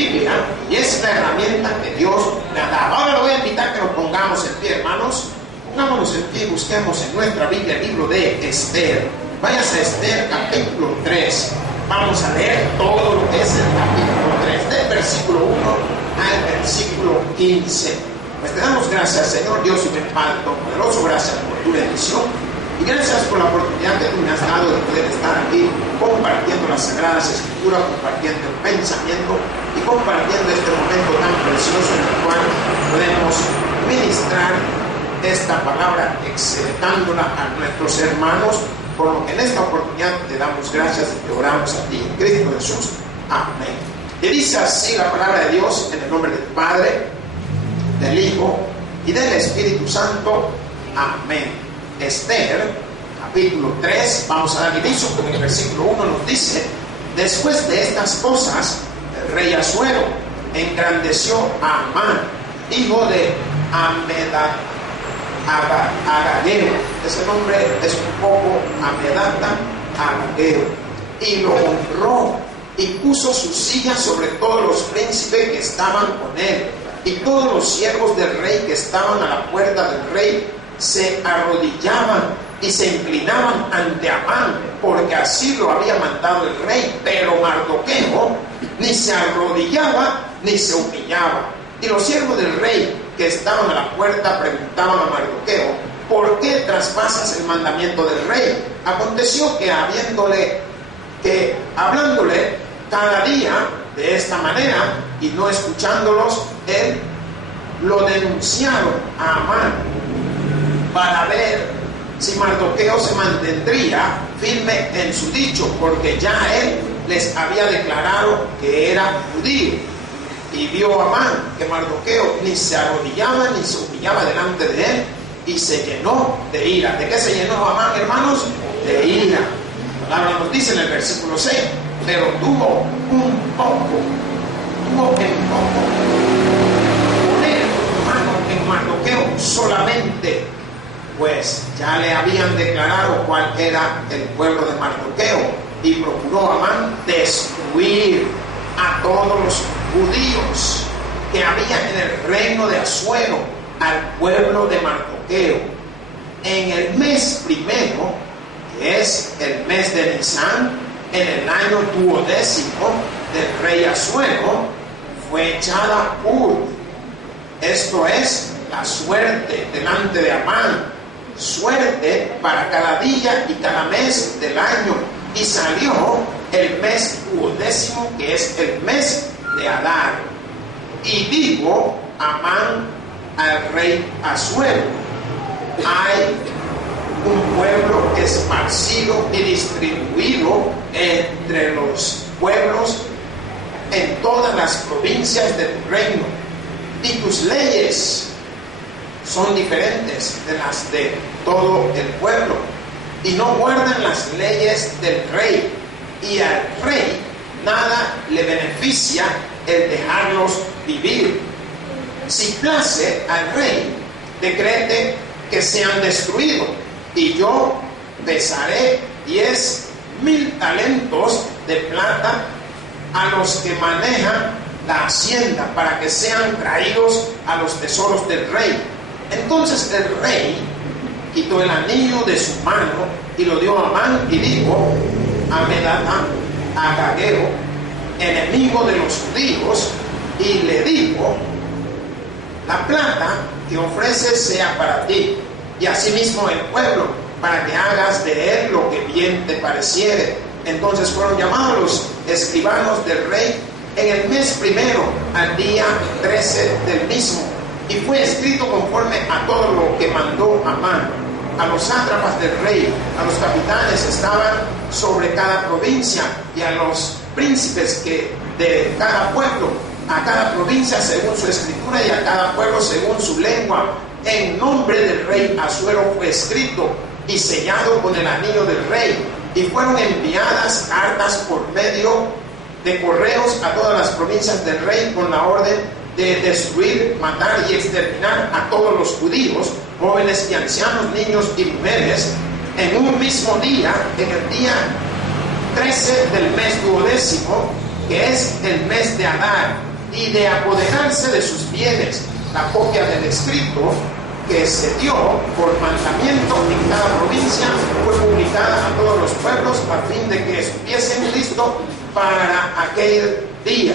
Biblia y es la herramienta que Dios le ha dado. Ahora lo voy a invitar a que nos pongamos en pie, hermanos. Pongámonos en pie y busquemos en nuestra Biblia el libro de Esther. Váyase a Esther capítulo 3. Vamos a leer todo lo que es el capítulo 3, del versículo 1 al versículo 15. Pues te damos gracias, Señor Dios y Padre Todopoderoso, gracias por tu bendición y gracias por la oportunidad que tú me has dado de poder estar aquí compartiendo las Sagradas Escrituras, compartiendo el pensamiento y compartiendo este momento tan precioso en el cual podemos ministrar esta palabra, exaltándola a nuestros hermanos, por lo que en esta oportunidad te damos gracias y te oramos a ti, en Cristo Jesús. Amén. Y dice así la palabra de Dios, en el nombre del Padre, del Hijo y del Espíritu Santo. Amén. Esther, capítulo 3, vamos a dar inicio con el versículo 1, nos dice: después de estas cosas, el rey Asuero engrandeció a Amán, hijo de Agageo. Ese nombre es un poco Amedata Agageo, y lo honró y puso su silla sobre todos los príncipes que estaban con él, y todos los siervos del rey que estaban a la puerta del rey se arrodillaban y se inclinaban ante Amán, porque así lo había mandado el rey. Pero Mardoqueo ni se arrodillaba ni se humillaba. Y los siervos del rey que estaban a la puerta preguntaban a Mardoqueo: ¿por qué traspasas el mandamiento del rey? Aconteció que hablándole cada día de esta manera y no escuchándolos, él lo denunciaron a Amán para ver si Mardoqueo se mantendría firme en su dicho, porque ya él les había declarado que era judío. Y vio Amán que Mardoqueo ni se arrodillaba ni se humillaba delante de él, y se llenó de ira. ¿De qué se llenó Amán, hermanos? De ira. La palabra nos dice en el versículo 6: pero tuvo en poco poner mano en Mardoqueo solamente, pues ya le habían declarado cuál era el pueblo de Mardoqueo, y procuró Amán destruir a todos los judíos que había en el reino de Asuero, al pueblo de Mardoqueo. En el mes primero, que es el mes de Nisán, en el año 12º del rey Asuero, fue echada esto es, la suerte delante de Amán, suerte para cada día y cada mes del año, y salió el mes 12º, que es el mes de Adar. Y dijo Amán al rey Asuero: hay un pueblo esparcido y distribuido entre los pueblos en todas las provincias de tu reino, y tus leyes son diferentes de las de todo el pueblo, y no guardan las leyes del rey, y al rey nada le beneficia el dejarlos vivir. Si place al rey, decrete que sean destruidos, y yo pesaré 10,000 talentos de plata a los que manejan la hacienda, para que sean traídos a los tesoros del rey. Entonces el rey quitó el anillo de su mano y lo dio a Amán, y dijo: Amedata Agageo, enemigo de los judíos, y le dijo: la plata que ofreces sea para ti, y asimismo el pueblo, para que hagas de él lo que bien te pareciere. Entonces fueron llamados los escribanos del rey en el mes primero, al día 13 del mismo, y fue escrito conforme a todo lo que mandó Amán. A los sátrapas del rey, a los capitanes estaban sobre cada provincia, y a los príncipes que de cada pueblo, a cada provincia según su escritura, y a cada pueblo según su lengua. En nombre del rey Asuero fue escrito y sellado con el anillo del rey, y fueron enviadas cartas por medio de correos a todas las provincias del rey con la orden de destruir, matar y exterminar a todos los judíos, jóvenes y ancianos, niños y mujeres, en un mismo día, en el día 13 del mes 12º, que es el mes de Adar. y de apoderarse de sus bienes. La copia del escrito que se dio por mandamiento en cada provincia fue publicada a todos los pueblos a fin de que estuviesen listos para aquel día.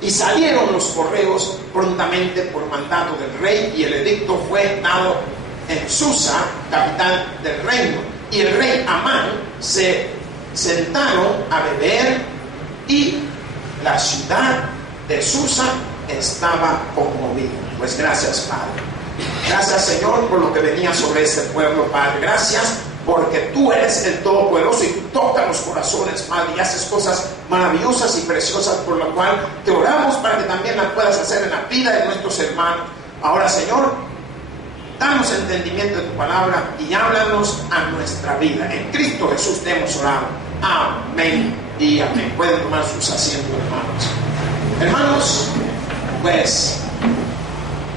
Y salieron los correos prontamente por mandato del rey, y el edicto fue dado en Susa, capital del reino. Y el rey Amán se sentaron a beber, y la ciudad de Susa estaba conmovida. Pues gracias, Padre. Gracias, Señor, por lo que venía sobre este pueblo, Padre. Gracias porque tú eres el Todopoderoso y tú tocas los corazones, Padre, y haces cosas maravillosas y preciosas, por lo cual te oramos para que también las puedas hacer en la vida de nuestros hermanos. Ahora, Señor, danos entendimiento de tu palabra y háblanos a nuestra vida. En Cristo Jesús te hemos orado. Amén y amén. Pueden tomar sus asientos, hermanos. Hermanos, pues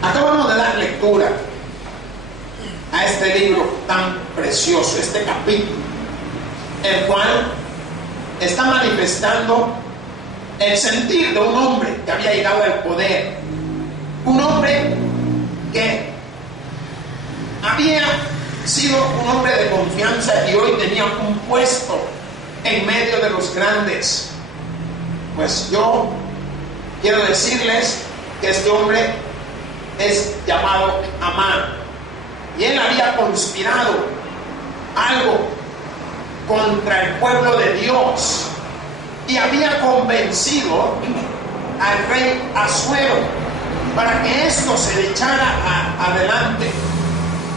acabamos de dar lectura a este libro tan precioso, este capítulo, el cual está manifestando el sentir de un hombre que había llegado al poder, un hombre que había sido un hombre de confianza y hoy tenía un puesto en medio de los grandes. Pues yo quiero decirles que este hombre es llamado Amán, y él había conspirado algo contra el pueblo de Dios y había convencido al rey Asuero para que esto se le echara adelante,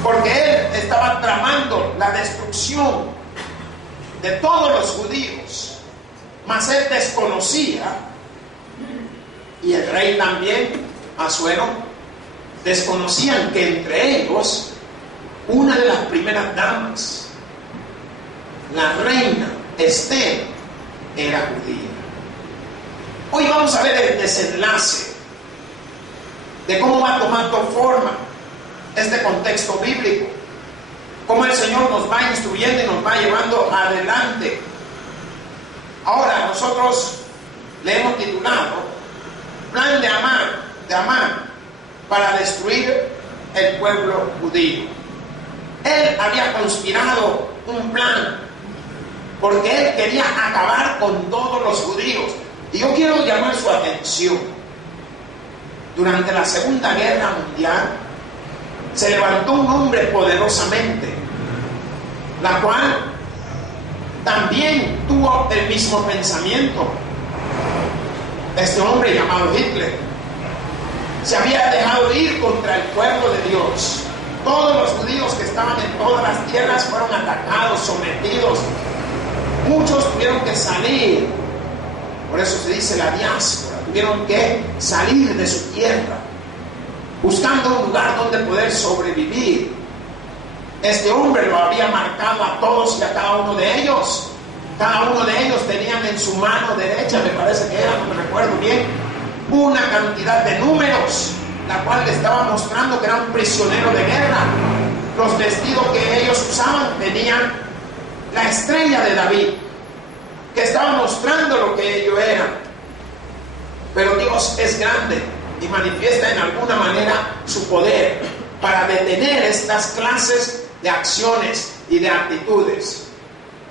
porque él estaba tramando la destrucción de todos los judíos, mas él desconocía, y el rey también, Asuero, desconocían que entre ellos una de las primeras damas, la reina Esther, era judía. Hoy vamos a ver el desenlace de cómo va tomando forma este contexto bíblico, cómo el Señor nos va instruyendo y nos va llevando adelante. Ahora nosotros le hemos titulado Plan de Amán para destruir el pueblo judío. Él había conspirado un plan porque él quería acabar con todos los judíos. Y yo quiero llamar su atención. Durante la Segunda Guerra Mundial se levantó un hombre poderosamente, la cual también tuvo el mismo pensamiento. Este hombre llamado Hitler se había dejado ir contra el pueblo de Dios. Todos los judíos que estaban en todas las tierras fueron atacados, sometidos. Muchos tuvieron que salir. Por eso se dice la diáspora. Tuvieron que salir de su tierra, buscando un lugar donde poder sobrevivir. Este hombre lo había marcado a todos y a cada uno de ellos. Cada uno de ellos tenían en su mano derecha, me parece que era, no me recuerdo bien, una cantidad de números, la cual le estaba mostrando que era un prisionero de guerra. Los vestidos que ellos usaban tenían la estrella de David, que estaba mostrando lo que ellos eran. Pero Dios es grande y manifiesta en alguna manera su poder para detener estas clases de acciones y de actitudes.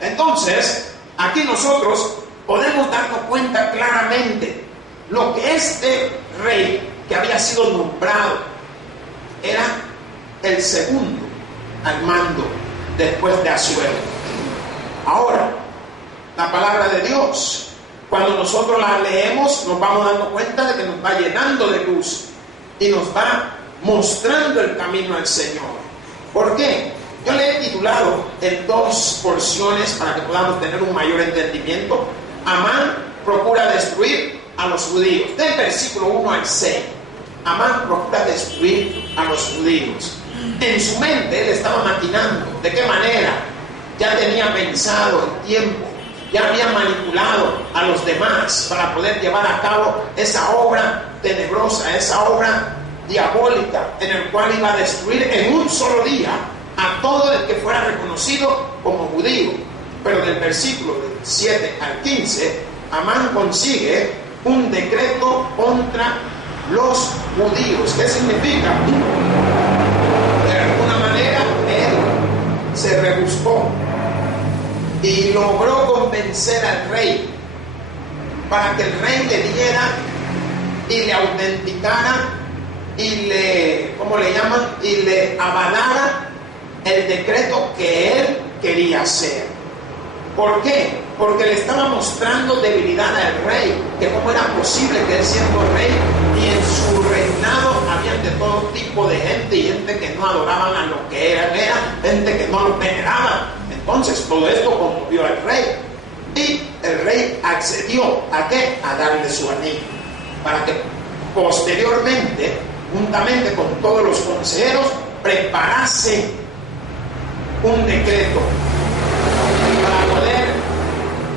Entonces, aquí nosotros podemos darnos cuenta claramente lo que este rey que había sido nombrado era el segundo al mando después de Asuero. Ahora, la palabra de Dios, cuando nosotros la leemos, nos vamos dando cuenta de que nos va llenando de luz y nos va mostrando el camino al Señor. ¿Por qué? Yo le he titulado en dos porciones para que podamos tener un mayor entendimiento. Amán procura destruir a los judíos. Del versículo 1 al 6. Amán procura destruir a los judíos. En su mente él estaba maquinando de qué manera. Ya tenía pensado el tiempo, ya había manipulado a los demás para poder llevar a cabo esa obra tenebrosa, esa obra diabólica, en el cual iba a destruir en un solo día a todo el que fuera reconocido como judío. Pero del versículo 7 al 15, Amán consigue un decreto contra los judíos. ¿Qué significa? De alguna manera él se rebuscó y logró convencer al rey para que el rey le diera y le autenticara y le, ¿cómo le llaman? Y le avalara el decreto que él quería hacer. ¿Por qué? Porque le estaba mostrando debilidad al rey, que cómo era posible que él siendo rey y en su reinado habían de todo tipo de gente y gente que no adoraban a lo que era, gente que no lo veneraba. Entonces todo esto conmovió al rey y el rey accedió ¿a qué? A darle su anillo para que posteriormente, juntamente con todos los consejeros, preparase un decreto para poder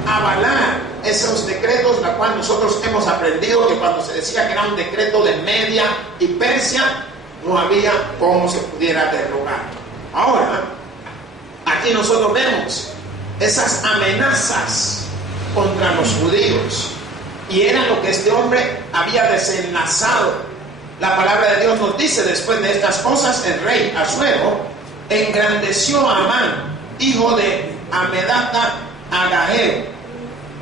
avalar esos decretos, la cual nosotros hemos aprendido que cuando se decía que era un decreto de Media y Persia, no había cómo se pudiera derogar. Ahora, aquí nosotros vemos esas amenazas contra los judíos, y era lo que este hombre había desenlazado. La palabra de Dios nos dice: después de estas cosas, el rey Asuero engrandeció a Amán, hijo de Hamedata Agageo,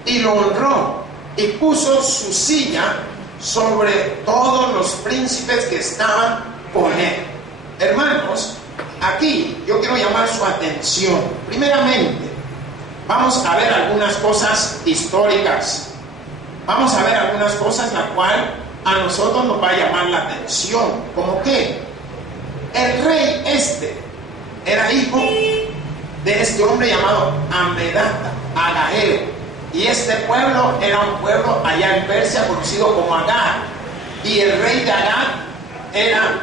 y lo honró y puso su silla sobre todos los príncipes que estaban con él. Hermanos, aquí yo quiero llamar su atención. Primeramente, vamos a ver algunas cosas históricas. Vamos a ver algunas cosas la cual a nosotros nos va a llamar la atención. ¿Cómo qué? El rey era hijo de este hombre llamado Hamedata Agageo, y este pueblo era un pueblo allá en Persia conocido como Agag, y el rey de Agag era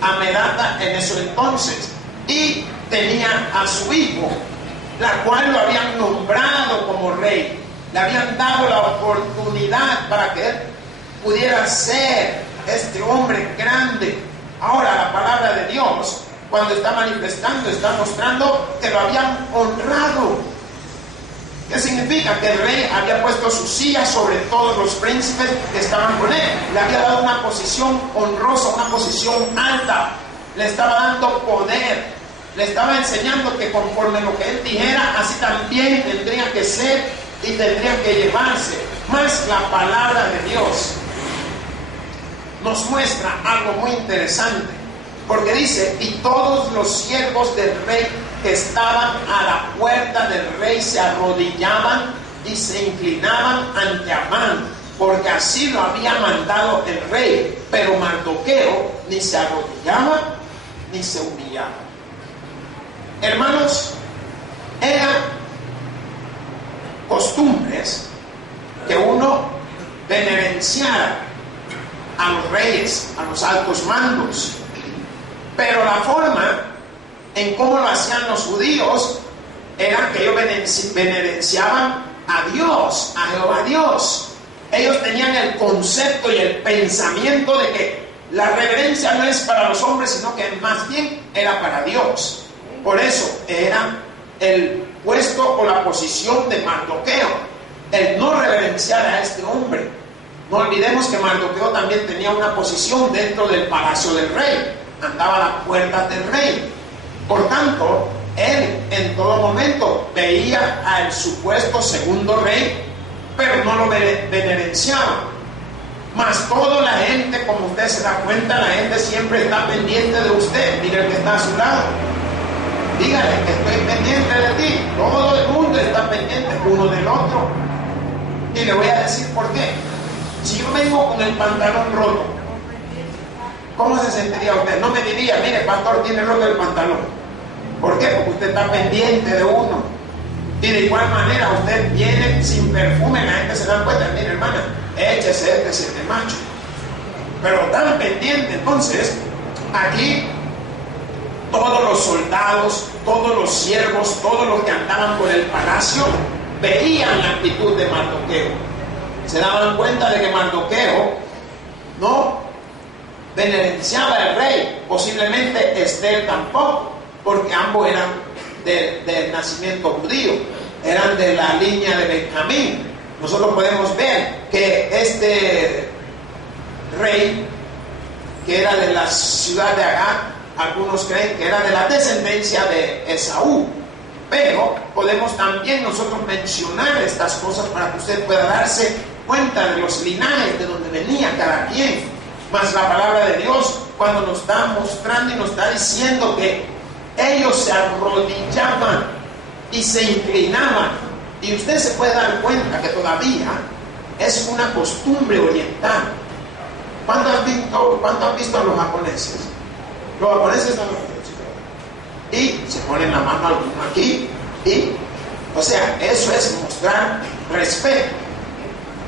Hamedata en ese entonces, y tenía a su hijo, la cual lo habían nombrado como rey, le habían dado la oportunidad para que él pudiera ser este hombre grande. Ahora la palabra de Dios, cuando está manifestando, está mostrando que lo habían honrado. ¿Qué significa? Que el rey había puesto su silla sobre todos los príncipes que estaban con él. Le había dado una posición honrosa, una posición alta. Le estaba dando poder. Le estaba enseñando que conforme lo que él dijera, así también tendría que ser y tendría que llevarse. Más la palabra de Dios nos muestra algo muy interesante, porque dice: y todos los siervos del rey que estaban a la puerta del rey se arrodillaban y se inclinaban ante Amán, porque así lo había mandado el rey. Pero Mardoqueo ni se arrodillaba ni se humillaba. Hermanos, eran costumbres que uno venerenciara a los reyes, a los altos mandos, pero la forma en cómo lo hacían los judíos era que ellos venerenciaban a Dios, a Jehová Dios. Ellos tenían el concepto y el pensamiento de que la reverencia no es para los hombres, sino que más bien era para Dios. Por eso era el puesto o la posición de Mardoqueo, el no reverenciar a este hombre. No olvidemos que Mardoqueo también tenía una posición dentro del palacio del rey, andaba a la puerta del rey. Por tanto, él en todo momento veía al supuesto segundo rey, pero no lo venerenciaba. Mas toda la gente, como usted se da cuenta, la gente siempre está pendiente de usted. Mire el que está a su lado, dígale que estoy pendiente de ti. Todo el mundo está pendiente uno del otro. Y le voy a decir por qué. Si yo vengo con el pantalón roto, ¿cómo se sentiría usted? No me diría: mire, pastor, tiene roto el pantalón. ¿Por qué? Porque usted está pendiente de uno. Y de igual manera, usted viene sin perfume, la gente se da cuenta: mire, hermana, échese este macho. Pero tan pendiente. Entonces, aquí todos los soldados, todos los siervos, todos los que andaban por el palacio veían la actitud de Mardoqueo. Se daban cuenta de que Mardoqueo no venerenciaba al rey, posiblemente Esther tampoco, porque ambos eran del nacimiento judío, eran de la línea de Benjamín. Nosotros podemos ver que rey que era de la ciudad de Agar. Algunos creen que era de la descendencia de Esaú, pero podemos también nosotros mencionar estas cosas para que usted pueda darse cuenta de los linajes de donde venía cada quien. Mas la palabra de Dios, cuando nos está mostrando y nos está diciendo que ellos se arrodillaban y se inclinaban, y usted se puede dar cuenta que todavía es una costumbre oriental. ¿Cuánto han visto a los japoneses? Los japoneses están y se ponen la mano alguno aquí, y o sea, eso es mostrar respeto.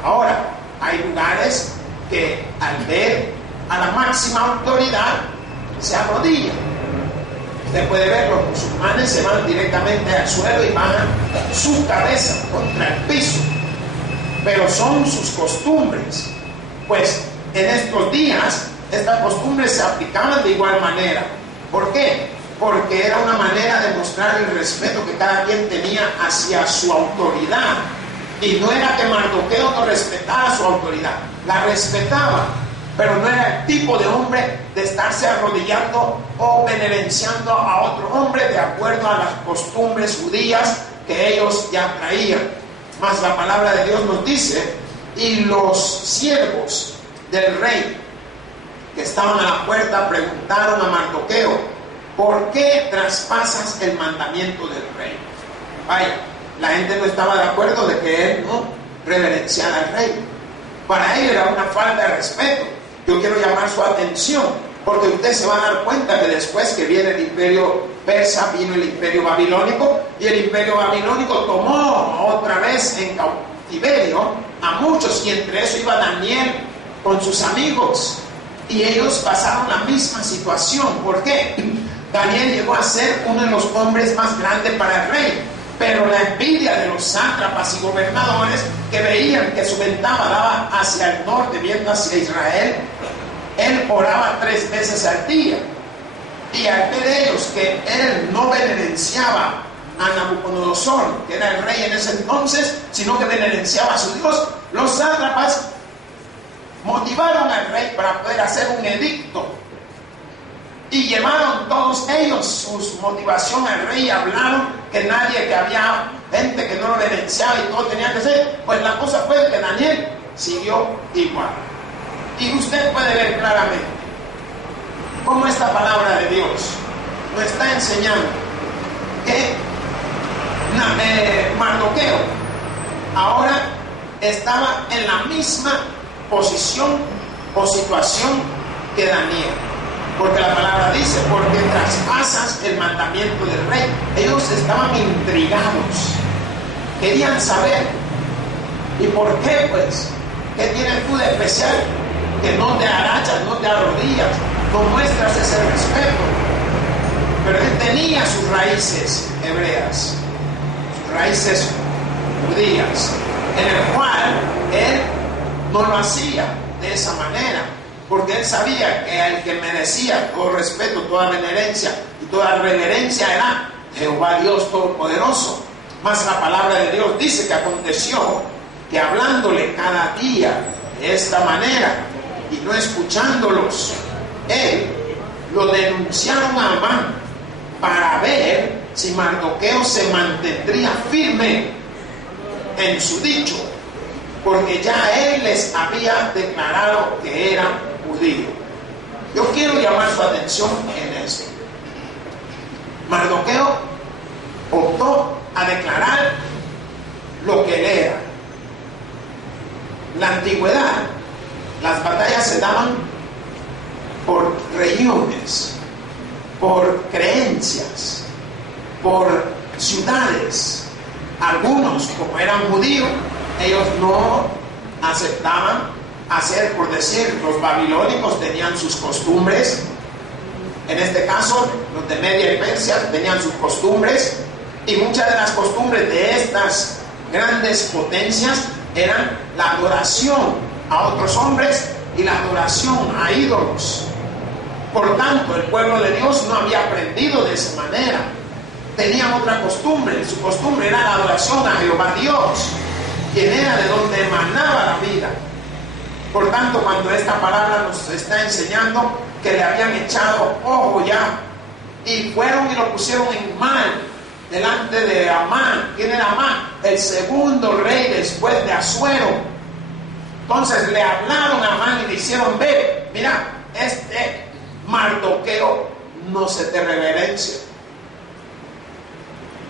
Ahora, hay lugares que al ver a la máxima autoridad se arrodillan. Usted puede ver, los musulmanes se van directamente al suelo y bajan su cabeza contra el piso, pero son sus costumbres. Pues en estos días estas costumbres se aplicaban de igual manera. ¿Por qué? Porque era una manera de mostrar el respeto que cada quien tenía hacia su autoridad. Y no era que Mardoqueo no respetara su autoridad, la respetaba, pero no era el tipo de hombre de estarse arrodillando o beneficiando a otro hombre de acuerdo a las costumbres judías que ellos ya traían. Mas la palabra de Dios nos dice: y los siervos del rey que estaban a la puerta preguntaron a Mardoqueo: ¿por qué traspasas el mandamiento del rey? Vaya, la gente no estaba de acuerdo de que él no reverenciara al rey. Para él era una falta de respeto. Yo quiero llamar su atención, porque usted se va a dar cuenta que después que viene el imperio persa, vino el imperio babilónico, y el imperio babilónico tomó otra vez en cautiverio a muchos, y entre eso iba Daniel con sus amigos, y ellos pasaron la misma situación. ¿Por qué? Daniel llegó a ser uno de los hombres más grandes para el rey, pero la envidia de los sátrapas y gobernadores que veían que su ventaja daba hacia el norte, viendo hacia Israel, él oraba 3 veces al día. Y al ver ellos que él no beneficiaba a Nabucodonosor, que era el rey en ese entonces, sino que beneficiaba a su Dios, los sátrapas motivaron al rey para poder hacer un edicto. Y llevaron todos ellos su motivación al rey y hablaron que nadie, que había gente que no lo beneficiaba y todo tenía que ser. Pues la cosa fue que Daniel siguió igual. Y usted puede ver claramente cómo esta palabra de Dios nos está enseñando que Mardoqueo ahora estaba en la misma posición o situación que Daniel. Porque la palabra dice: porque traspasas el mandamiento del rey. Ellos estaban intrigados, querían saber. ¿Y por qué, pues? ¿Qué tienes tú de especial? Que no te agachas, no te arrodillas, no muestras ese respeto. Pero él tenía sus raíces hebreas, sus raíces judías, en el cual él no lo hacía de esa manera, porque él sabía que el que merecía todo respeto, toda venerencia y toda reverencia era Jehová Dios Todopoderoso. Mas la palabra de Dios dice que aconteció que hablándole cada día de esta manera y no escuchándolos, él lo denunciaron a Amán para ver si Mardoqueo se mantendría firme en su dicho, porque ya él les había declarado que era judío. Yo quiero llamar su atención en esto. Mardoqueo optó a declarar lo que él era. La antigüedad, las batallas se daban por regiones, por creencias, por ciudades. Algunos, como eran judíos, ellos no aceptaban hacer, por decir, los babilónicos tenían sus costumbres. En este caso, los de Media y Persia tenían sus costumbres, y muchas de las costumbres de estas grandes potencias eran la adoración a otros hombres y la adoración a ídolos. Por tanto, el pueblo de Dios no había aprendido de esa manera. Tenían otra costumbre. Su costumbre era la adoración a Jehová Dios, quien era de donde emanaba la vida. Por tanto, cuando esta palabra nos está enseñando que le habían echado ojo ya, y fueron y lo pusieron en mal delante de Amán. ¿Quién era Amán? El segundo rey después de Asuero. Entonces le hablaron a Amán y le hicieron ver: mira, este Mardoqueo no se te reverencia.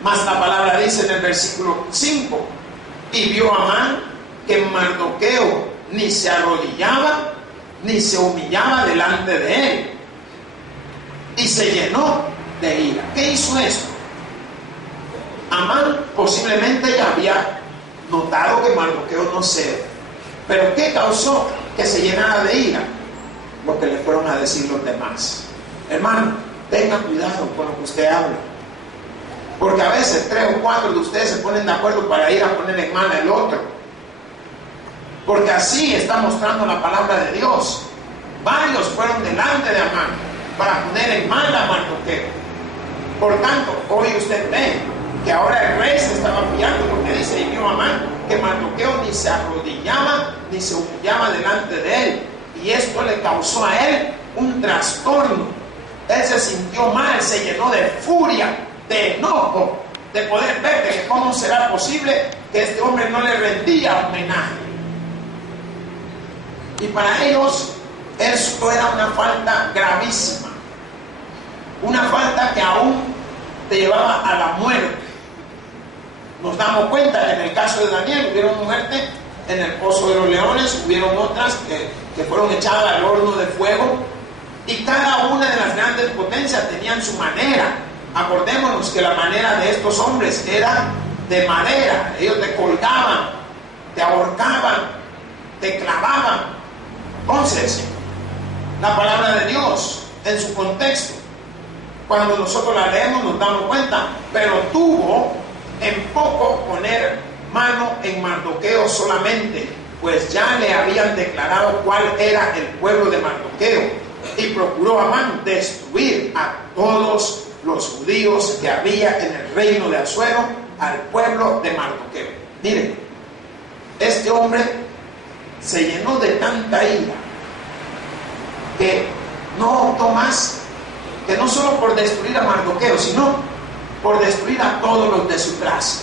Mas la palabra dice en el versículo 5: y vio Amán que Mardoqueo ni se arrodillaba ni se humillaba delante de él, y se llenó de ira. ¿Qué hizo esto? Amán posiblemente ya había notado que Mardoqueo no cede, pero ¿qué causó que se llenara de ira? Lo que le fueron a decir los demás. Hermano, tenga cuidado con lo que usted habla, porque a veces 3 o 4 de ustedes se ponen de acuerdo para ir a poner en mal al otro, porque así está mostrando la palabra de Dios. Varios fueron delante de Amán para poner en mal a Mardoqueo. Por tanto, hoy usted ve que ahora el rey se estaba fiando, porque dice: y vio Amán que Mardoqueo ni se arrodillaba ni se humillaba delante de él, y esto le causó a él un trastorno. Él se sintió mal, se llenó de furia, de enojo, de poder ver de que cómo será posible que este hombre no le rendía homenaje. Y para ellos esto era una falta gravísima, una falta que aún te llevaba a la muerte. Nos damos cuenta, en el caso de Daniel hubieron muerte en el pozo de los leones, hubieron otras que fueron echadas al horno de fuego, y cada una de las grandes potencias tenían su manera. Acordémonos que la manera de estos hombres era de madera. Ellos te colgaban, te ahorcaban, te clavaban. Entonces, la palabra de Dios en su contexto, cuando nosotros la leemos nos damos cuenta: pero tuvo en poco poner mano en Mardoqueo solamente, pues ya le habían declarado cuál era el pueblo de Mardoqueo, y procuró Amán destruir a todos los judíos que había en el reino de Asuero, al pueblo de Mardoqueo. Miren, este hombre se llenó de tanta ira que no optó más que no solo por destruir a Mardoqueo, sino por destruir a todos los de su clase,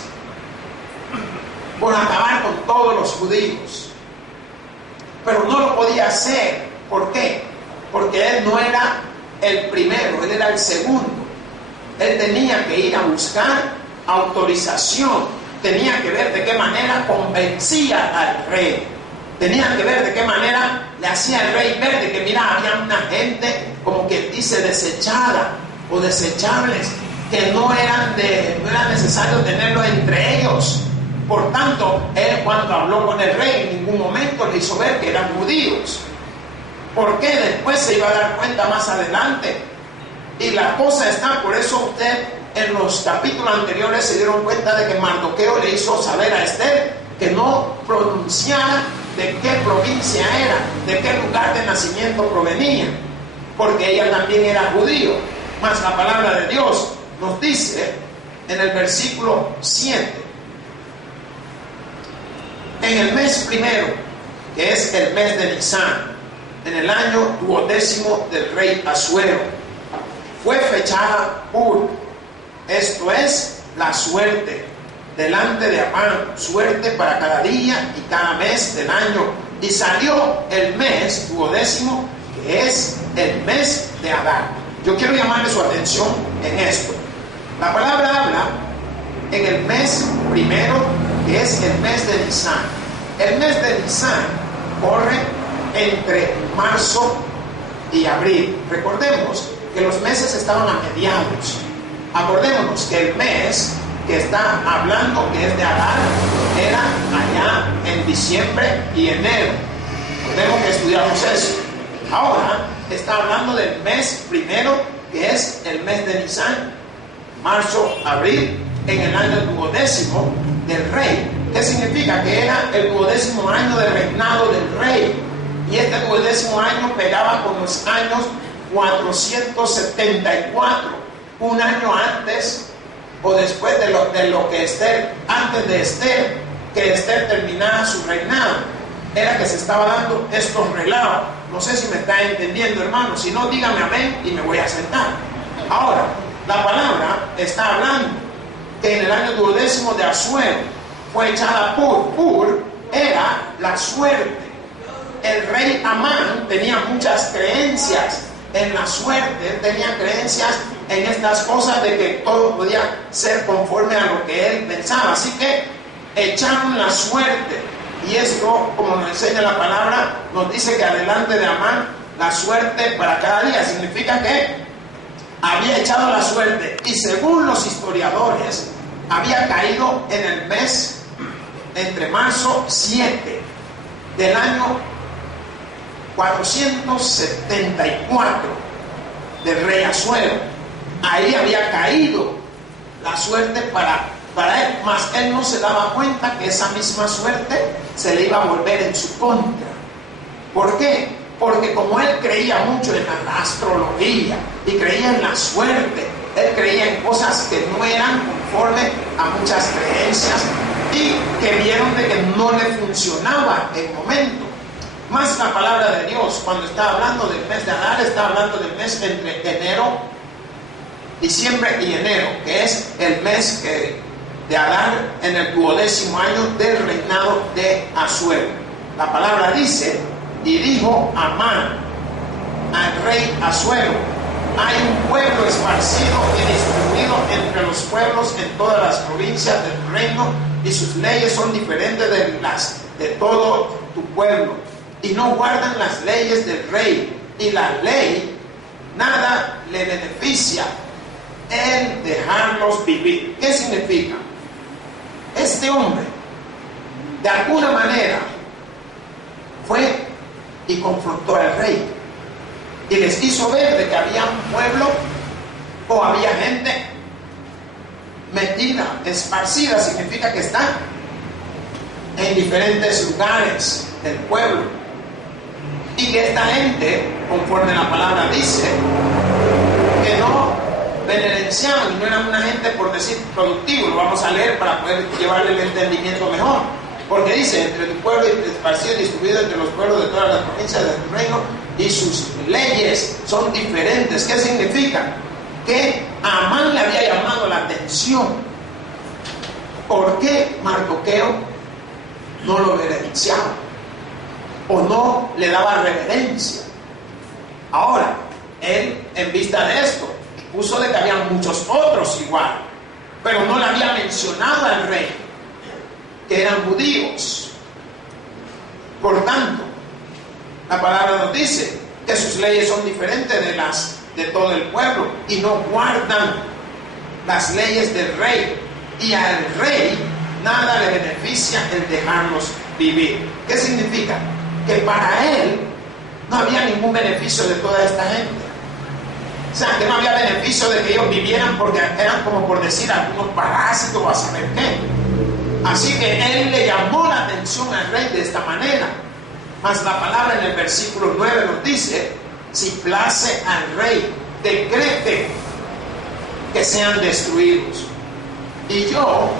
por acabar con todos los judíos. Pero no lo podía hacer. ¿Por qué? Porque él no era el primero, él era el segundo. Él tenía que ir a buscar autorización, tenía que ver de qué manera convencía al rey, tenía que ver de qué manera le hacía al rey ver de que, mira, había una gente, como que dice, desechada o desechables, que no era necesario tenerlo entre ellos. Por tanto, él, cuando habló con el rey, en ningún momento le hizo ver que eran judíos, porque después se iba a dar cuenta más adelante. Y la cosa está, por eso usted en los capítulos anteriores se dieron cuenta de que Mardoqueo le hizo saber a Esther que no pronunciara de qué provincia era, de qué lugar de nacimiento provenía, porque ella también era judío. Mas la palabra de Dios nos dice en el versículo 7: en el mes primero, que es el mes de Nisán, en el año 12º del rey Asuero, fue fechada Pur, esto es, la suerte, delante de Amán, suerte para cada día y cada mes del año. Y salió el mes 12º, que es el mes de Adar. Yo quiero llamarle su atención en esto. La palabra habla en el mes primero, que es el mes de Nisán. El mes de Nisán corre entre marzo y abril. Recordemos que los meses estaban a mediados. Acordémonos que el mes que está hablando, que es de Adar, era allá en diciembre y enero. Tenemos que estudiarnos eso. Ahora está hablando del mes primero, que es el mes de Nisán, marzo, abril, en el año 12º del rey. ¿Qué significa? Que era el 12º año de reinado del rey. Y este 12º año pegaba con los años 474, un año antes o después de lo que Esther, antes de Esther, que Esther terminara su reinado. era que se estaba dando estos relatos. No sé si me está entendiendo, hermano. Si no, dígame amén y me voy a sentar. Ahora, la palabra está hablando que en el año 12 de Asuero fue echada Pur era la suerte. El rey Amán tenía muchas creencias en la suerte, tenía creencias en estas cosas de que todo podía ser conforme a lo que él pensaba. Así que echaron la suerte. Y esto, como nos enseña la palabra, nos dice que adelante de Amán la suerte para cada día. Significa que había echado la suerte. Y según los historiadores, había caído en el mes entre marzo 7 del año 474 del rey Asuero. Ahí había caído la suerte para él, mas él no se daba cuenta que esa misma suerte se le iba a volver en su contra. ¿Por qué? Porque como él creía mucho en la astrología y creía en la suerte, él creía en cosas que no eran conforme a muchas creencias y que vieron de que no le funcionaba el momento. Más la palabra de Dios, cuando está hablando del mes de Adar, está hablando del mes entre enero, diciembre y enero, que es el mes de Adar en el 12º año del reinado de Asuero. La palabra dice: y dijo Amán al rey Asuero: hay un pueblo esparcido y distribuido entre los pueblos en todas las provincias del reino, y sus leyes son diferentes de las de todo tu pueblo, y no guardan las leyes del rey, y la ley nada le beneficia en dejarlos vivir. ¿Qué significa? Este hombre, de alguna manera, fue y confrontó al rey y les hizo ver de que había un pueblo o había gente metida, esparcida, significa que está en diferentes lugares del pueblo, y que esta gente, conforme la palabra dice, que no beneficiaban y no eran una gente, por decir, productivo. Lo vamos a leer para poder llevarle el entendimiento mejor, porque dice: entre tu pueblo esparcido y distribuido entre los pueblos de todas las provincias del reino, y sus leyes son diferentes. ¿Qué significa? Que a Amán le había llamado la atención por qué Mardoqueo no lo beneficiaba o no le daba reverencia. Ahora, él, en vista de esto, puso de que había muchos otros igual, pero no le había mencionado al rey que eran judíos. Por tanto, la palabra nos dice que sus leyes son diferentes de las de todo el pueblo, y no guardan las leyes del rey, y al rey nada le beneficia el dejarlos vivir. ¿Qué significa? Que para él no había ningún beneficio de toda esta gente. O sea, que no había beneficio de que ellos vivieran, porque eran, como por decir, algunos parásitos o a saber qué. Así que él le llamó la atención al rey de esta manera. Mas la palabra en el versículo 9 nos dice: si place al rey, decrete que sean destruidos, y yo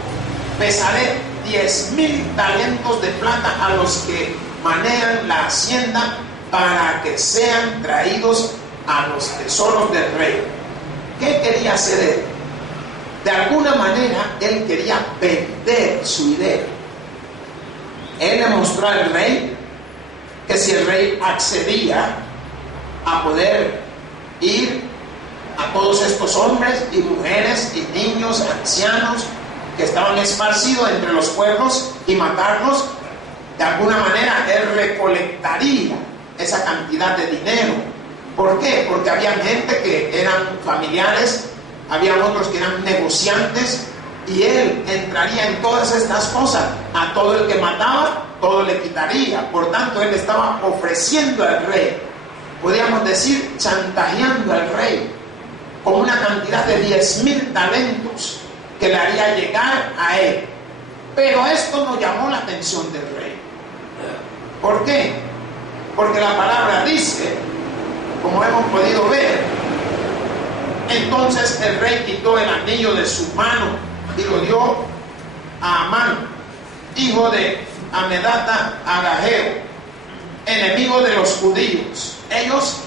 pesaré 10,000 talentos de plata a los que manejan la hacienda, para que sean traídos a los tesoros del rey. ¿Qué quería hacer él? De alguna manera él quería vender su idea. Él le mostró al rey que si el rey accedía a poder ir a todos estos hombres y mujeres y niños, ancianos que estaban esparcidos entre los pueblos, y matarlos, de alguna manera él recolectaría esa cantidad de dinero. ¿Por qué? Porque había gente que eran familiares, había otros que eran negociantes, y él entraría en todas estas cosas. A todo el que mataba, todo le quitaría. Por tanto, él estaba ofreciendo al rey, podríamos decir, chantajeando al rey con una cantidad de 10,000 talentos que le haría llegar a él. Pero esto no llamó la atención del rey. ¿Por qué? Porque la palabra dice, como hemos podido ver, entonces el rey quitó el anillo de su mano y lo dio a Amán, hijo de Hamedata Agageo, enemigo de los judíos. Ellos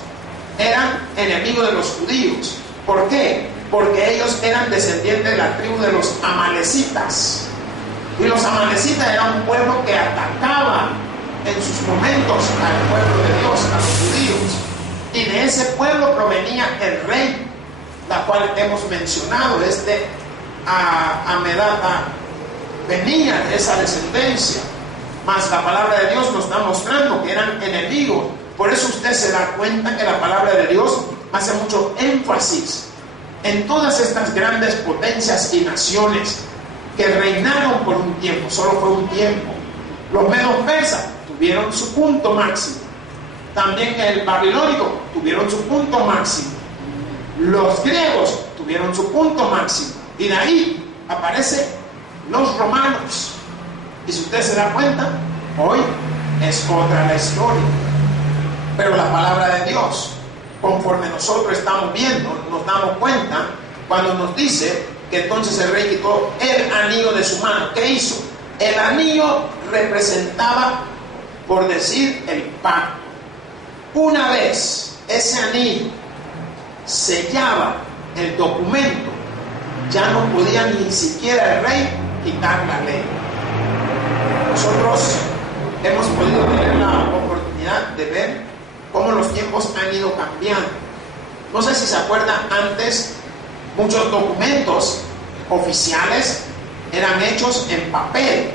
eran enemigos de los judíos. ¿Por qué? Porque ellos eran descendientes de la tribu de los amalecitas. Y los amalecitas eran un pueblo que atacaba en sus momentos al pueblo de Dios, a los judíos. Y de ese pueblo provenía el rey, la cual hemos mencionado, Hamedata, venía de esa descendencia. Mas la palabra de Dios nos está mostrando que eran enemigos. Por eso usted se da cuenta que la palabra de Dios hace mucho énfasis en todas estas grandes potencias y naciones que reinaron por un tiempo, solo fue un tiempo. Los medos persas tuvieron su punto máximo. También el babilónico tuvieron su punto máximo. Los griegos tuvieron su punto máximo. Y de ahí aparecen los romanos. Y si usted se da cuenta, hoy es otra la historia. Pero la palabra de Dios, conforme nosotros estamos viendo, nos damos cuenta cuando nos dice que entonces el rey quitó el anillo de su mano. ¿Qué hizo? El anillo representaba, por decir, el pacto. Una vez ese anillo sellaba el documento, ya no podía ni siquiera el rey quitar la ley. Nosotros hemos podido tener la oportunidad de ver cómo los tiempos han ido cambiando. No sé si se acuerdan, antes muchos documentos oficiales eran hechos en papel.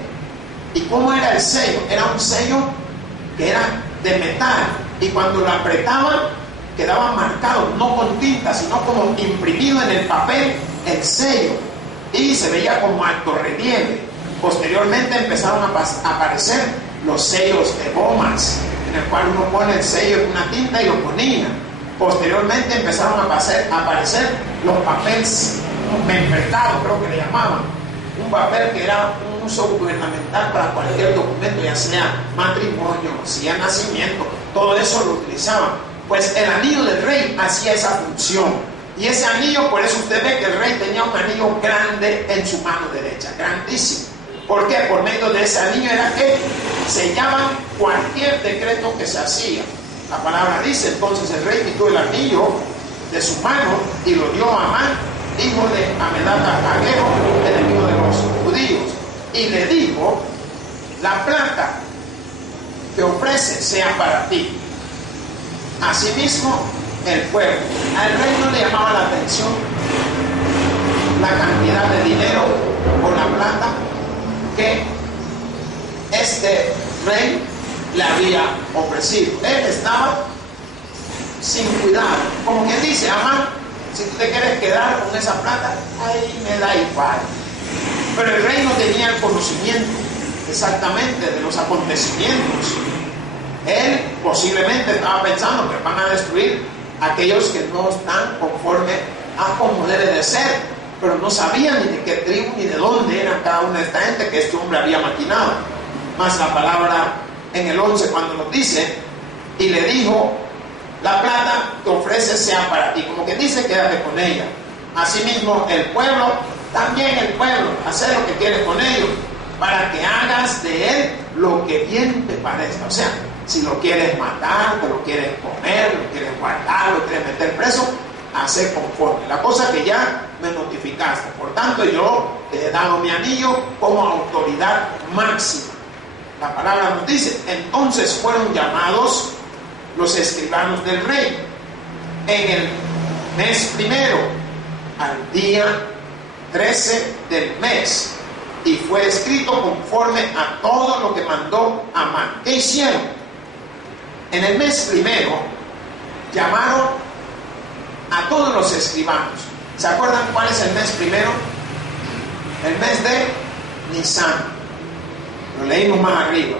¿Y cómo era el sello? Era un sello que era de metal, y cuando lo apretaban quedaba marcado, no con tinta, sino como imprimido en el papel el sello, y se veía como alto relieve. Posteriormente empezaron a aparecer los sellos de gomas, en el cual uno pone el sello en una tinta y lo ponía. Posteriormente empezaron a aparecer los papeles membretados, creo que le llamaban, un papel que era un uso gubernamental para cualquier documento, ya sea matrimonio, sea nacimiento, todo eso lo utilizaban. Pues el anillo del rey hacía esa función, y ese anillo, por eso usted ve que el rey tenía un anillo grande en su mano derecha, grandísimo. ¿Por qué? Por medio de ese anillo era que sellaban cualquier decreto que se hacía. La palabra dice, entonces el rey quitó el anillo de su mano y lo dio a Amán, hijo de Hamedata Agageo, enemigo de los judíos, y le dijo: la plata que ofrece sea para ti. Asimismo el pueblo. Al rey no le llamaba la atención la cantidad de dinero o la plata que este rey le había ofrecido. Él estaba sin cuidado, como quien dice: Amán, si tú te quieres quedar con esa plata, ahí me da igual. Pero el rey no tenía el conocimiento exactamente de los acontecimientos. Él posiblemente estaba pensando que van a destruir a aquellos que no están conforme a como debe de ser, pero no sabía ni de qué tribu ni de dónde era cada una de esta gente que este hombre había maquinado. Más la palabra en el 11 cuando nos dice: y le dijo, la plata que ofrece sea para ti, como que dice, quédate con ella. Asimismo el pueblo, también el pueblo, hacer lo que quieres con ellos, para que hagas de él lo que bien te parezca. O sea, si lo quieres matar, te lo quieres comer, lo quieres guardar, lo quieres meter preso, hacer conforme. La cosa que ya me notificaste. Por tanto, yo te he dado mi anillo como autoridad máxima. La palabra nos dice: entonces fueron llamados los escribanos del rey en el mes primero, al día 13 del mes, y fue escrito conforme a todo lo que mandó Amán. ¿Qué hicieron? En el mes primero llamaron a todos los escribanos. ¿Se acuerdan cuál es el mes primero? El mes de Nisan. Lo leímos más arriba.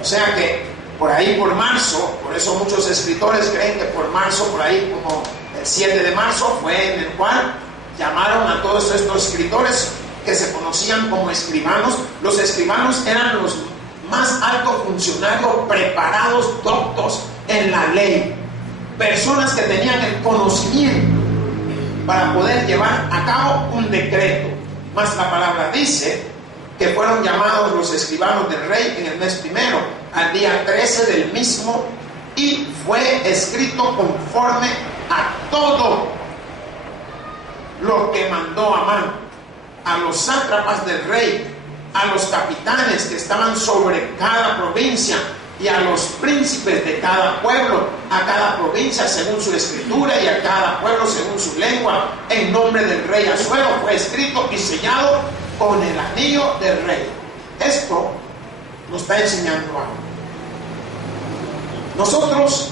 O sea que por ahí, por marzo, por eso muchos escritores creen que por marzo, por ahí como el 7 de marzo, fue en el cual llamaron a todos estos escritores que se conocían como escribanos. Los escribanos eran los más altos funcionarios preparados, doctos en la ley, personas que tenían el conocimiento para poder llevar a cabo un decreto. Más la palabra dice que fueron llamados los escribanos del rey en el mes primero, al día 13 del mismo, y fue escrito conforme a todo lo que mandó Amán, a los sátrapas del rey, a los capitanes que estaban sobre cada provincia y a los príncipes de cada pueblo, a cada provincia según su escritura y a cada pueblo según su lengua, en nombre del rey Asuero fue escrito y sellado con el anillo del rey. Esto nos está enseñando algo. Nosotros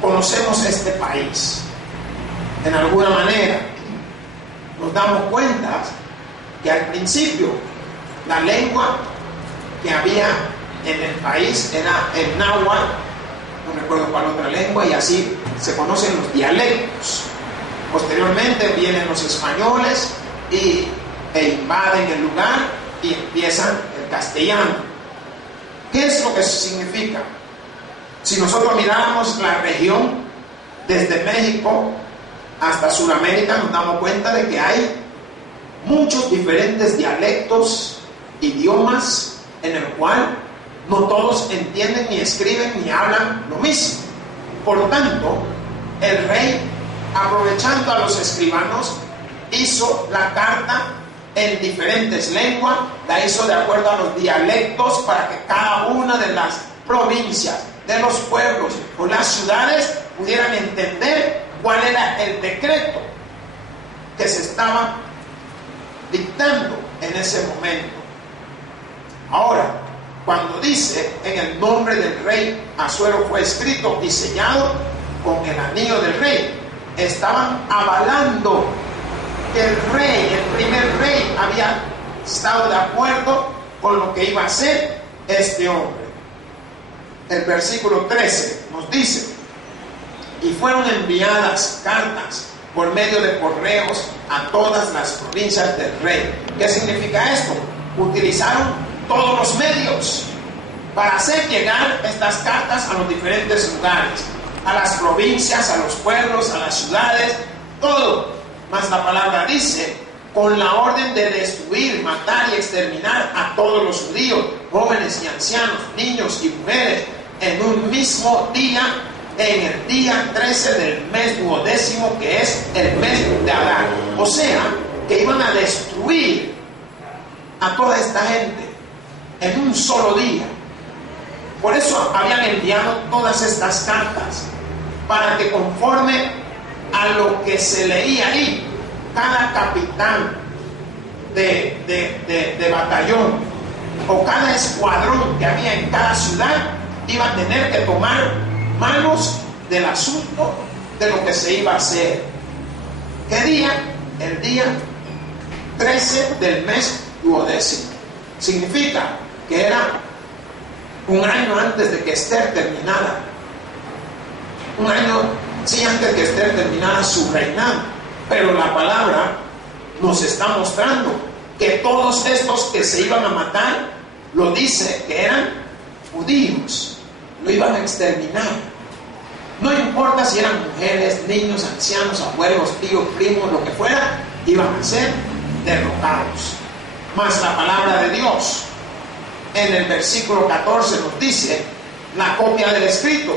conocemos este país. En alguna manera nos damos cuenta que al principio la lengua que había en el país era el náhuatl, no recuerdo cuál otra lengua, y así se conocen los dialectos. Posteriormente vienen los españoles e invaden el lugar y empiezan el castellano. ¿Qué es lo que significa? Si nosotros miráramos la región desde México hasta Sudamérica, nos damos cuenta de que hay muchos diferentes dialectos, idiomas, en el cual no todos entienden, ni escriben, ni hablan lo mismo. Por lo tanto, el rey, aprovechando a los escribanos, hizo la carta en diferentes lenguas, la hizo de acuerdo a los dialectos para que cada una de las provincias, de los pueblos o las ciudades pudieran entender cuál era el decreto que se estaba dictando en ese momento. Ahora, cuando dice en el nombre del rey Asuero fue escrito y sellado con el anillo del rey, estaban avalando que el rey, el primer rey, había estado de acuerdo con lo que iba a hacer este hombre. El versículo 13 nos dice: y fueron enviadas cartas por medio de correos a todas las provincias del rey. ¿Qué significa esto? Utilizaron todos los medios para hacer llegar estas cartas a los diferentes lugares, a las provincias, a los pueblos, a las ciudades, todo. Mas la palabra dice, con la orden de destruir, matar y exterminar a todos los judíos, jóvenes y ancianos, niños y mujeres, en un mismo día, en el día 13 del mes 12º, que es el mes de Adar. O sea, que iban a destruir a toda esta gente en un solo día. Por eso habían enviado todas estas cartas, para que conforme a lo que se leía ahí, cada capitán de batallón o cada escuadrón que había en cada ciudad iba a tener que tomar manos del asunto de lo que se iba a hacer. ¿Qué día? El día 13 del mes 12º. Significa que era un año antes de que Esther terminara. Un año, sí, antes de que Esther terminara su reinado. Pero la palabra nos está mostrando que todos estos que se iban a matar, lo dice que eran judíos, lo iban a exterminar. No importa si eran mujeres, niños, ancianos, abuelos, tíos, primos, lo que fuera, iban a ser derrotados. Mas la palabra de Dios en el versículo 14 nos dice: la copia del escrito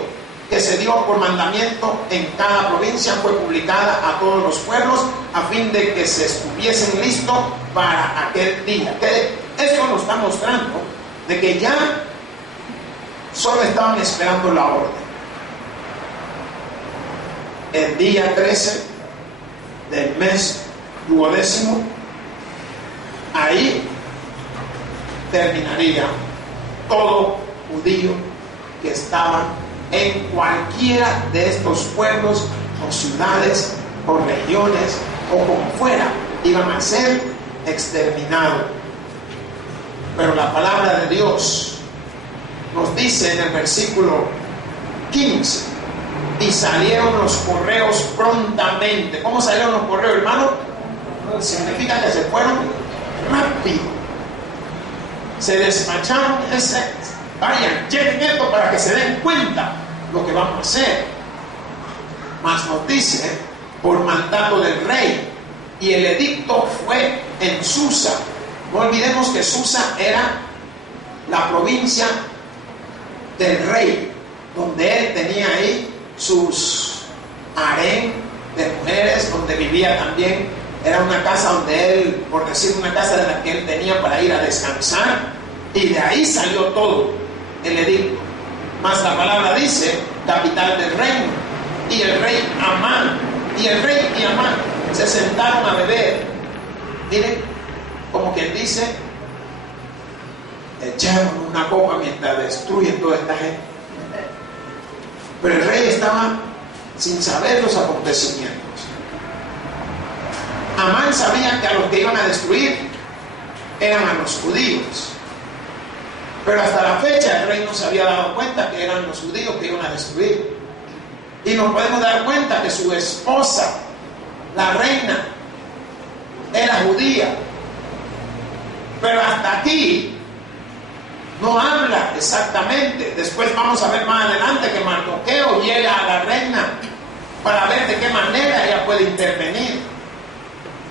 que se dio por mandamiento en cada provincia fue publicada a todos los pueblos, a fin de que se estuviesen listos para aquel día. Esto nos está mostrando de que ya solo estaban esperando la orden. El día 13 del mes 12º, ahí terminaría todo judío que estaba en cualquiera de estos pueblos o ciudades o regiones o como fuera, iban a ser exterminados. Pero la palabra de Dios nos dice en el versículo 15: y salieron los correos prontamente. ¿Cómo salieron los correos, hermano? Significa que se fueron rápido. Se despacharon vayan, lleven esto para que se den cuenta lo que vamos a hacer. Mas nos dice, por mandato del rey, y el edicto fue en Susa, No olvidemos que Susa era la provincia del rey, donde él tenía ahí sus harén de mujeres, donde vivía también. Era una casa donde él, por decir, una casa de la que él tenía para ir a descansar, y de ahí salió todo el edicto. Más la palabra dice, capital del reino, y el rey Amán, y el rey y Amán se sentaron a beber. Miren, como quien dice, echaron una copa mientras destruyen toda esta gente. Pero el rey estaba sin saber los acontecimientos. Amán sabía que a los que iban a destruir eran a los judíos, pero hasta la fecha el rey no se había dado cuenta que eran los judíos que iban a destruir. Y nos podemos dar cuenta que su esposa, la reina, era judía, pero hasta aquí no habla exactamente. Después vamos a ver más adelante que Mardoqueo llega a la reina para ver de qué manera ella puede intervenir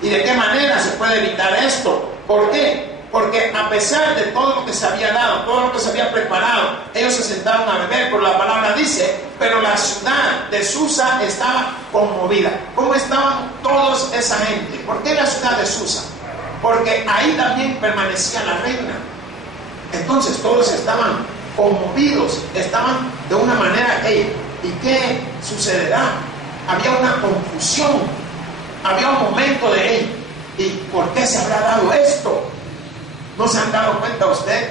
y de qué manera se puede evitar esto. ¿Por qué? Porque a pesar de todo lo que se había dado, todo lo que se había preparado, ellos se sentaron a beber, pero la palabra dice, pero la ciudad de Susa estaba conmovida. ¿Cómo estaban todos esa gente? ¿Por qué la ciudad de Susa? Porque ahí también permanecía la reina. Entonces todos estaban conmovidos, estaban de una manera, ¿y qué sucederá? Había una confusión, había un momento de, ¿y por qué se habrá dado esto? ¿No se han dado cuenta usted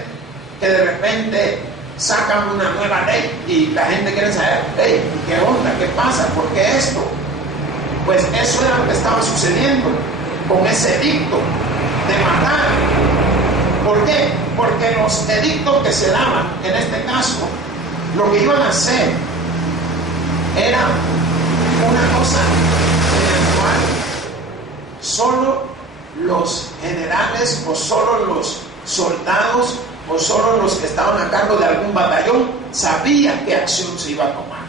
que de repente sacan una nueva ley y la gente quiere saber, ¿qué onda? ¿Qué pasa? ¿Por qué esto? Pues eso era lo que estaba sucediendo con ese edicto de matar. ¿Por qué? Porque los edictos que se daban, en este caso, lo que iban a hacer era una cosa en la cual solo los generales o solo los soldados o solo los que estaban a cargo de algún batallón sabían qué acción se iba a tomar.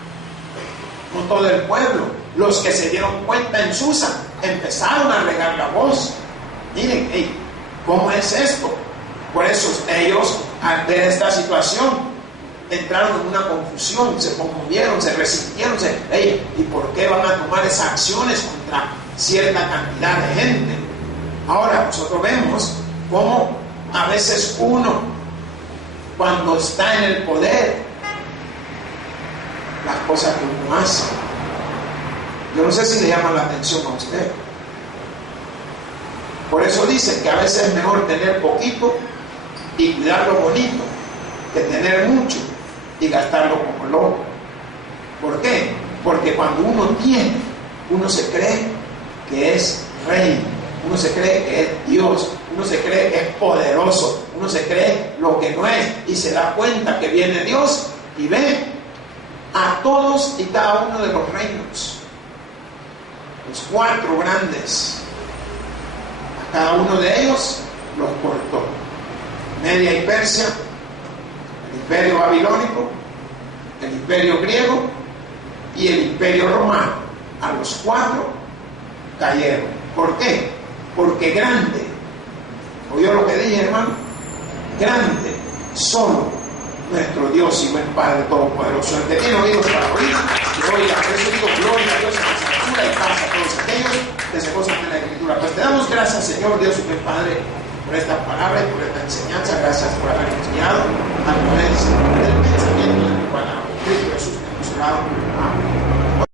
No todo el pueblo. Los que se dieron cuenta en Susa empezaron a regar la voz. Miren, ¿cómo es esto? Por eso ellos, al ver esta situación, entraron en una confusión, se conmovieron, se resintieron. ¿Y por qué van a tomar esas acciones contra cierta cantidad de gente? Ahora nosotros vemos cómo a veces uno, cuando está en el poder, las cosas que uno hace, yo no sé si le llama la atención a usted. Por eso dicen que a veces es mejor tener poquito y cuidarlo bonito que tener mucho y gastarlo como loco. ¿Por qué? Porque cuando uno tiene, uno se cree que es rey, uno se cree que es Dios, uno se cree que es poderoso, uno se cree lo que no es y se da cuenta que viene Dios y ve a todos y cada uno de los reinos, los 4 grandes, a cada uno de ellos los cortó. Media y Persia, el imperio babilónico, el imperio griego y el imperio romano. A los 4 cayeron. ¿Por qué? Porque grande, ¿oyó lo que dije, hermano? Grande, solo nuestro Dios y buen Padre Todopoderoso. El que tiene oídos para oír, que oiga. Por eso digo, gloria a Dios en la Escritura y paz a todos aquellos que se gozan en la Escritura. Pues te damos gracias, Señor Dios y buen Padre, por esta palabra y por esta enseñanza. Gracias por habernos guiado a través del pensamiento de tu palabra. Cristo Jesús, que hemos orado. Amén.